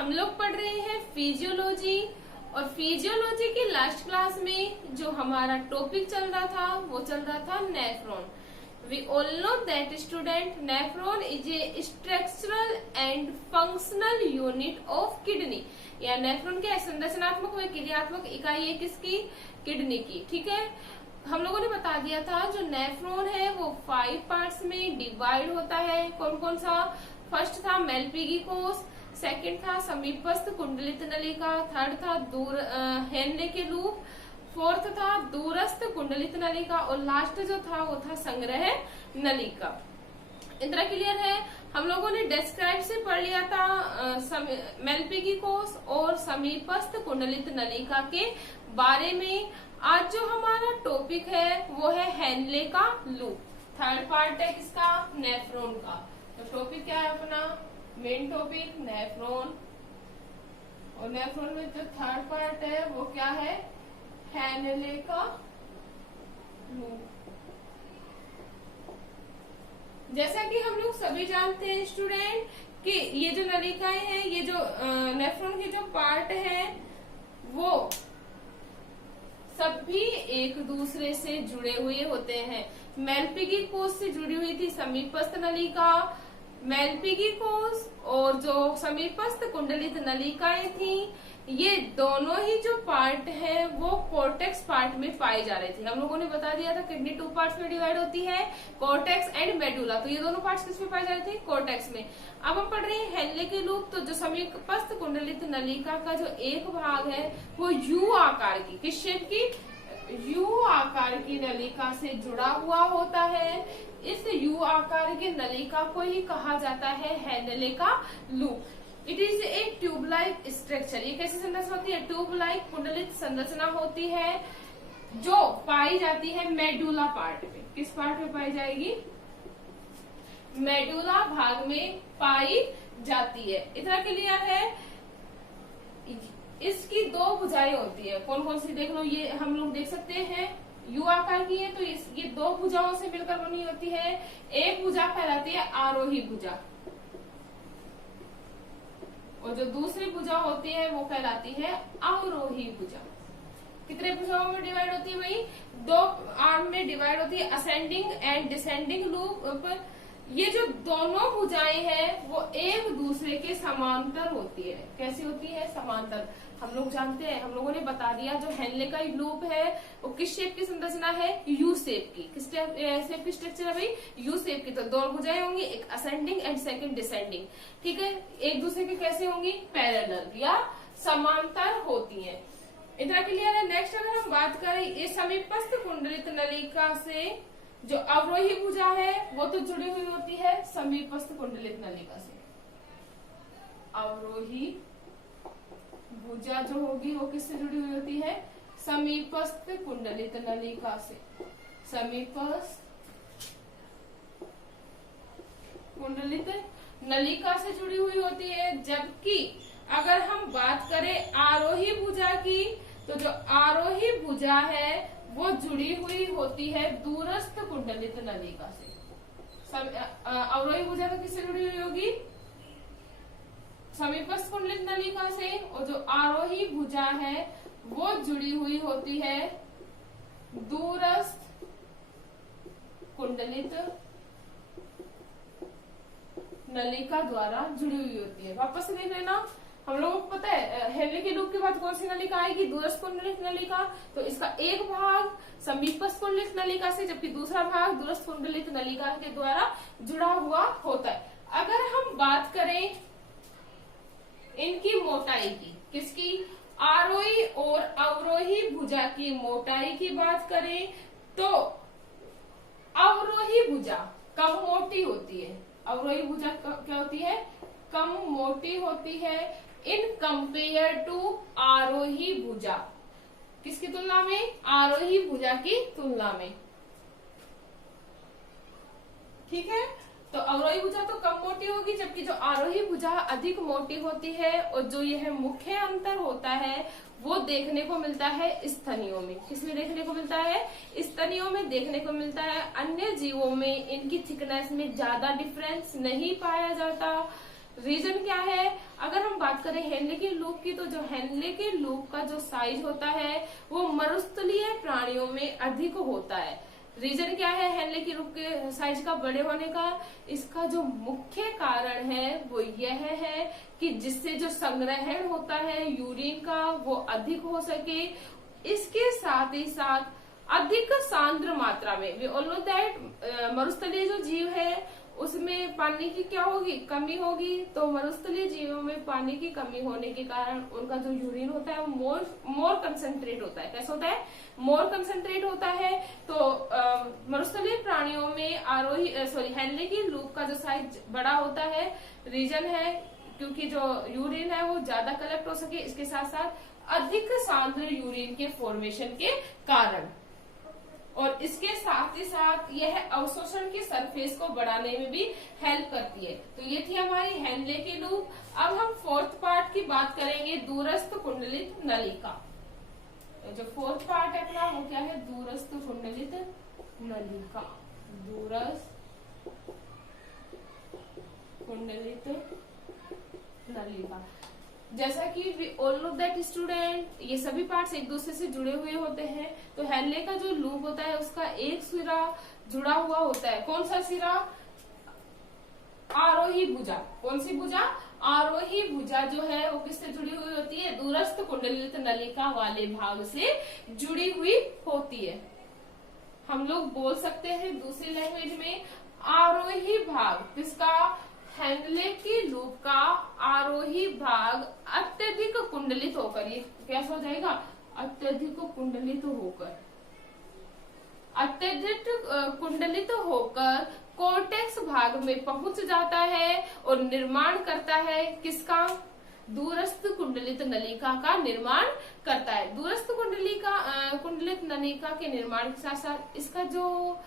हम लोग पढ़ रहे हैं फिजियोलॉजी। और फिजियोलॉजी की लास्ट क्लास में जो हमारा टॉपिक चल रहा था वो चल रहा था nephron. We all know that student, nephron is a structural and functional unit of kidney. या नेफ्रॉन क्या है? संरचनात्मक व क्रियात्मक इकाई है किसकी? किडनी की। ठीक है, हम लोगों ने बता दिया था जो नेफ्रॉन है वो 5 पार्ट्स में डिवाइड होता है। कौन कौन सा? फर्स्ट था मेलपीगी कोष, सेकंड था समीपस्थ कुंडलित नलिका, थर्ड था दूर हेनले के लूप, फोर्थ था दूरस्थ कुंडलित नलिका और लास्ट जो था वो था संग्रह नलिका। इतना क्लियर है? हम लोगों ने डिस्क्राइब से पढ़ लिया था मेलपीगी कोष और समीपस्थ कुंडलित नलिका के बारे में। आज जो हमारा टॉपिक है वो है हेनले का लूप। थर्ड पार्ट है किसका? नेफ्रॉन का। तो टॉपिक क्या है अपना? Main topic nephron. और नेफ्रॉन में जो थर्ड पार्ट है वो क्या है? हेनले का लूप। जैसा कि हम लोग सभी जानते हैं स्टूडेंट कि ये जो नलिकाएं हैं, ये जो नेफ्रॉन के जो पार्ट है वो सभी एक दूसरे से जुड़े हुए होते हैं। मेलपीगी कोष से जुड़ी हुई थी समीपस्थ नलिका, मेलपीगी कोष और जो समीपस्थ कुंडलित नलिकाएं थी, ये दोनों ही जो पार्ट है वो कोर्टेक्स पार्ट में पाई जा रही थी। हम लोगों ने बता दिया था किडनी 2 पार्ट्स में डिवाइड होती है, कोर्टेक्स एंड मेडुला। तो ये दोनों पार्ट्स किसमें पाई जा रही थी? कोर्टेक्स में। अब हम पढ़ रहे हैं हेनले के लूप। तो जो समीपस्थ कुंडलित नलिका का जो एक भाग है वो यू आकार की, किस शेप की? यू आकार की नलिका से जुड़ा हुआ होता है। इस यू आकार की नलिका को ही कहा जाता है हेनले का loop. It is a tube like structure. ये कैसी संरचना होती है? ट्यूब लाइक कुंडलित संरचना होती है जो पाई जाती है मेडुला पार्ट में। किस पार्ट में पाई जाएगी? मेडुला भाग में पाई जाती है। इतना क्लियर है? इसकी 2 भुजाएं होती है। कौन कौन सी? देख लो, ये हम लोग देख सकते हैं यू आकार की है तो ये 2 भुजाओं से मिलकर बनी होती है। एक भुजा कहलाती है आरोही भुजा और जो दूसरी भुजा होती है वो कहलाती है अवरोही भुजा। कितने भुजाओं में डिवाइड होती है भाई? 2 आर्म में डिवाइड होती है, असेंडिंग एंड डिसेंडिंग लूप। ये जो दोनों भुजाएं हैं वो एक दूसरे के समांतर होती है। कैसी होती है? समांतर। हम लोग जानते हैं, हम लोगों ने बता दिया जो हेनले का लूप है वो किस शेप की संरचना है? यू शेप की। किस शेप की स्ट्रक्चर है भाई? यू शेप की। तो 2 भुजाएं होंगी, एक असेंडिंग एंड सेकंड डिसेंडिंग। ठीक है, एक दूसरे के कैसे होंगी? पैरेलल या समांतर होती है। इतना क्लियर है? नेक्स्ट अगर हम बात करें ये समीपस्थ कुंडलित नलिका से जो अवरोही भुजा है वो तो जुड़ी हुई होती है समीपस्थ कुंडलित नलिका से। अवरोही भुजा जो होगी वो किससे जुड़ी हुई होती है? समीपस्थ कुंडलित नलिका से। समीपस्थ कुंडलित नलिका से जुड़ी हुई होती है। जबकि अगर हम बात करें आरोही भुजा की तो जो आरोही भुजा है वो जुड़ी हुई होती है दूरस्थ कुंडलित नलिका से। अवरोही भुजा तो किससे जुड़ी हुई होगी? समीपस्थ कुंडलित नलिका से। और जो आरोही भुजा है वो जुड़ी हुई होती है दूरस्थ कुंडलित नलिका द्वारा जुड़ी हुई होती है। वापस से देख लेना। हम लोगों को पता है हेनले के लूप के बाद कौन सी नलिका आएगी? दूरस्थ कुंडलित नलिका। तो इसका एक भाग समीपस्थ कुंडलित नलिका से जबकि दूसरा भाग दूरस्थ कुंडलित नलिका के द्वारा जुड़ा हुआ होता है। अगर हम बात करें इनकी मोटाई की, किसकी? आरोही और अवरोही भुजा की मोटाई की बात करें तो अवरोही भुजा कम मोटी होती है। अवरोही भुजा क्या होती है? कम मोटी होती है इन कंपेयर टू आरोही भुजा। किसकी तुलना में? आरोही भुजा की तुलना में। ठीक है, तो अवरोही भुजा तो कम मोटी होगी जबकि जो आरोही भुजा अधिक मोटी होती है। और जो यह मुख्य अंतर होता है वो देखने को मिलता है स्तनियों में। किसमें देखने को मिलता है? स्तनियों में देखने को मिलता है। अन्य जीवों में इनकी थिकनेस में ज्यादा डिफरेंस नहीं पाया जाता। रीजन क्या है? अगर हम बात करें हेनले के लूप की, तो जो हेनले के लूप का जो साइज होता है वो मरुस्थलीय प्राणियों में अधिक होता है। रीजन क्या है हेनले की लूप के साइज का बड़े होने का? इसका जो मुख्य कारण है वो यह है कि जिससे जो संग्रहण होता है यूरिन का वो अधिक हो सके। इसके साथ ही साथ अधिक सांद्र मात्रा में, वी ऑल नो दैट मरुस्थलीय जो जीव है उसमें पानी की क्या होगी? कमी होगी। तो मरुस्थलीय जीवों में पानी की कमी होने के कारण उनका जो यूरिन होता है वो मोर कंसंट्रेट होता है। कैसा होता है? मोर कंसंट्रेट होता है। तो मरुस्थलीय प्राणियों में हेनले की लूप का जो साइज बड़ा होता है, रीजन है क्योंकि जो यूरिन है वो ज्यादा कलेक्ट हो सके, इसके साथ साथ अधिक सांद्र यूरिन के फॉर्मेशन के कारण। और इसके साथ ही साथ यह अवशोषण की सरफेस को बढ़ाने में भी हेल्प करती है। तो ये थी हमारी हेनले की लूप। अब हम फोर्थ पार्ट की बात करेंगे, दूरस्थ कुंडलित नलिका। जो फोर्थ पार्ट है अपना वो क्या है? दूरस्थ कुंडलित नलिका। दूरस्थ कुंडलित नलिका। जैसा कि we all know that student, ये सभी पार्ट्स एक दूसरे से जुड़े हुए होते हैं। तो हेनले का जो लूप होता है उसका एक सिरा जुड़ा हुआ होता है। कौन सा सिरा? आरोही भुजा। कौन सी भुजा? आरोही भुजा जो है वो किससे जुड़ी हुई होती है? दूरस्थ कुंडलित नलिका वाले भाग से जुड़ी हुई होती है। हम लोग बोल सकते हैं दूसरी लैंग्वेज में, आरोही भाग किसका? हेनले की लूप का आरोही भाग अत्यधिक कुंडलित होकर, ये कैसा हो जाएगा? अत्यधिक कुंडलित होकर, अत्यधिक कुंडलित होकर कोर्टेक्स भाग में पहुंच जाता है और निर्माण करता है किसका? दूरस्थ कुंडलित नलिका का निर्माण करता है। दूरस्थ कुंडलित नलिका के निर्माण के साथ साथ इसका जो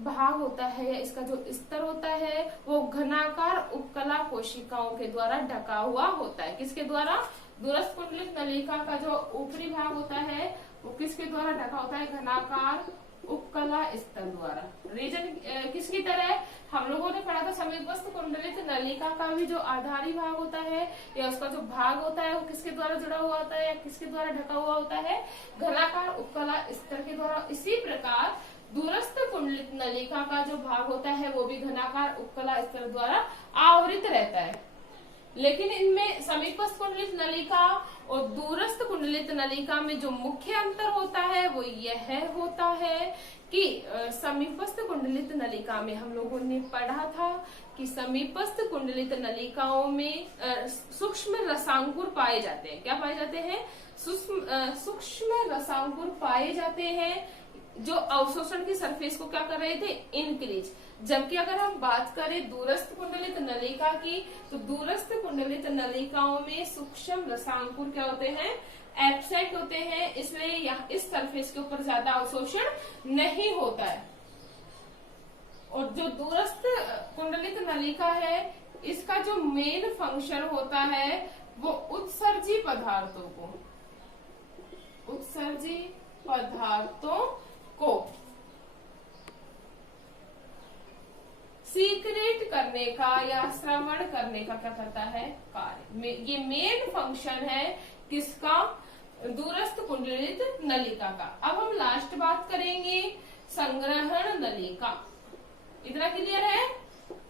भाग होता है या इसका जो स्तर होता है वो घनाकार उपकला कोशिकाओं के द्वारा ढका हुआ होता है। किसके द्वारा? दूरस्थ कुंडलित नलिका का जो ऊपरी भाग होता है वो किसके द्वारा ढका होता है? घनाकार उपकला स्तर द्वारा। रीजन किसकी तरह? हम लोगों ने पढ़ा था समीपस्थ कुंडलित नलिका का भी जो आधारी भाग होता है या उसका जो भाग होता है वो किसके द्वारा जुड़ा हुआ होता है या किसके द्वारा ढका हुआ होता है? घनाकार उपकला स्तर के द्वारा। इसी प्रकार दूरस्थ कुंडलित नलिका का जो भाग होता है वो भी घनाकार उपकला स्तर द्वारा आवृत रहता है। लेकिन इनमें समीपस्थ कुंडलित नलिका और दूरस्थ कुंडलित नलिका में जो मुख्य अंतर होता है वो यह होता है कि समीपस्थ कुंडलित नलिका में हम लोगों ने पढ़ा था कि समीपस्थ कुंडलित नलिकाओं में सूक्ष्म रसांकुर पाए जाते हैं। क्या पाए जाते हैं? सूक्ष्म रसांकुर पाए जाते हैं जो अवशोषण की सरफेस को क्या कर रहे थे? इनक्रीज। जबकि अगर हम बात करें दूरस्थ कुंडलित नलिका की, तो दूरस्थ कुंडलित नलिकाओं में सूक्ष्म रसांकुर क्या होते हैं? एब्सेंट होते हैं, इसलिए यहाँ इस सरफेस के ऊपर ज्यादा अवशोषण नहीं होता है। और जो दूरस्थ कुंडलित नलिका है इसका जो मेन फंक्शन होता है वो उत्सर्जी पदार्थों को सीक्रेट करने का या श्रवण करने का क्या करता है? कार्य। ये मेन फंक्शन है किसका? दूरस्थ कुंडलित नलिका का। अब हम लास्ट बात करेंगे संग्रहण नलिका। इतना क्लियर है?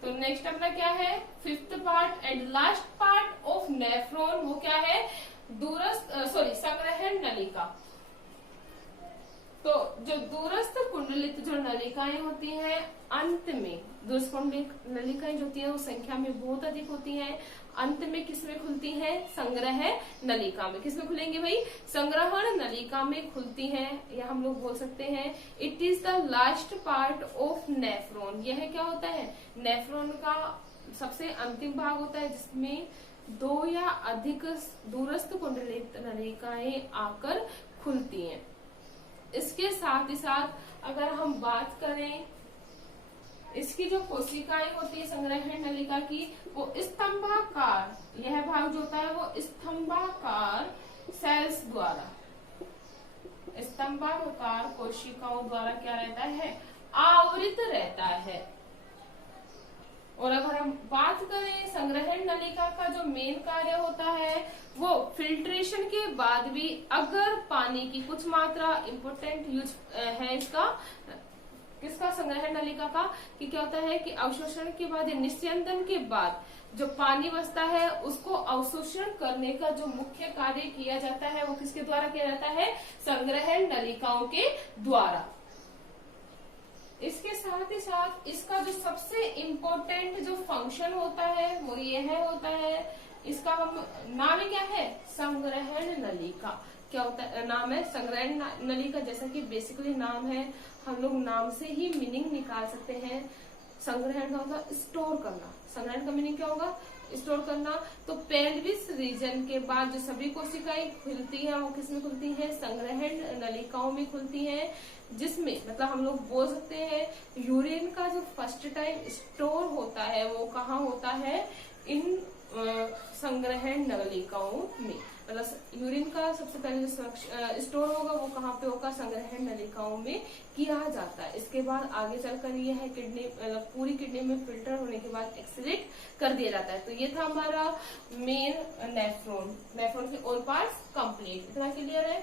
तो नेक्स्ट अपना क्या है? Fifth part and last part of nephron, वो क्या है? संग्रहण नलिका। तो जो दूरस्थ कुंडलित जो नलिकाएं होती हैं अंत में, दूरस्थ कुंडलित नलिकाएं जो होती हैं वो संख्या में बहुत अधिक होती हैं। अंत में किसमें खुलती हैं? संग्रह नलिका में। किसमें खुलेंगे भाई? संग्रहण नलिका में खुलती हैं। या हम लोग बोल सकते हैं it is the last part of nephron. यह क्या होता है? नेफ्रॉन का सबसे अंतिम भाग होता है जिसमें दो या अधिक दूरस्थ कुंडलित नलिकाएं आकर खुलती हैं। इसके साथ ही साथ अगर हम बात करें इसकी जो कोशिकाएं होती है संग्रहण नलिका की, वो स्तंभाकार, यह भाग जो होता है वो स्तंभाकार सेल्स द्वारा, स्तंभाकार कोशिकाओं द्वारा क्या रहता है? आवृत रहता है। और अगर हम बात करें संग्रहण नलिका का जो मेन कार्य होता है वो फिल्ट्रेशन के बाद भी अगर पानी की कुछ मात्रा इम्पोर्टेंट यूज है इसका किसका संग्रहण नलिका का कि क्या होता है कि अवशोषण के बाद या निस्यंदन के बाद जो पानी बचता है उसको अवशोषण करने का जो मुख्य कार्य किया जाता है वो किसके द्वारा किया जाता है, संग्रहण नलिकाओं के द्वारा। इसके साथ ही साथ इसका जो सबसे इम्पोर्टेंट जो फंक्शन होता है वो यह होता है, इसका हम नाम ही क्या है, संग्रहण नलिका। क्या होता है नाम है, संग्रहण नलिका। जैसा कि बेसिकली नाम है, हम लोग नाम से ही मीनिंग निकाल सकते हैं। संग्रहण का होगा स्टोर करना, संग्रहण का मीनिंग क्या होगा, स्टोर करना। तो पेल्विस रीजन के बाद जो सभी कोशिकाएं खुलती हैं वो किसमें खुलती हैं, संग्रहण नलिकाओं में खुलती हैं, जिसमें मतलब हम लोग बोल सकते हैं यूरिन का जो फर्स्ट टाइम स्टोर होता है वो कहाँ होता है, इन संग्रहण नलिकाओं में। मतलब यूरिन का सबसे पहले जो स्टोर होगा वो कहाँ पे होगा, संग्रहण नलिकाओं में किया जाता है। इसके बाद आगे चलकर ये है किडनी, मतलब पूरी किडनी में फिल्टर होने के बाद एक्सक्रीट कर दिया जाता है। तो ये था हमारा मेन नेफ्रॉन के ऑल पार्ट्स कंप्लीट। इतना क्लियर है।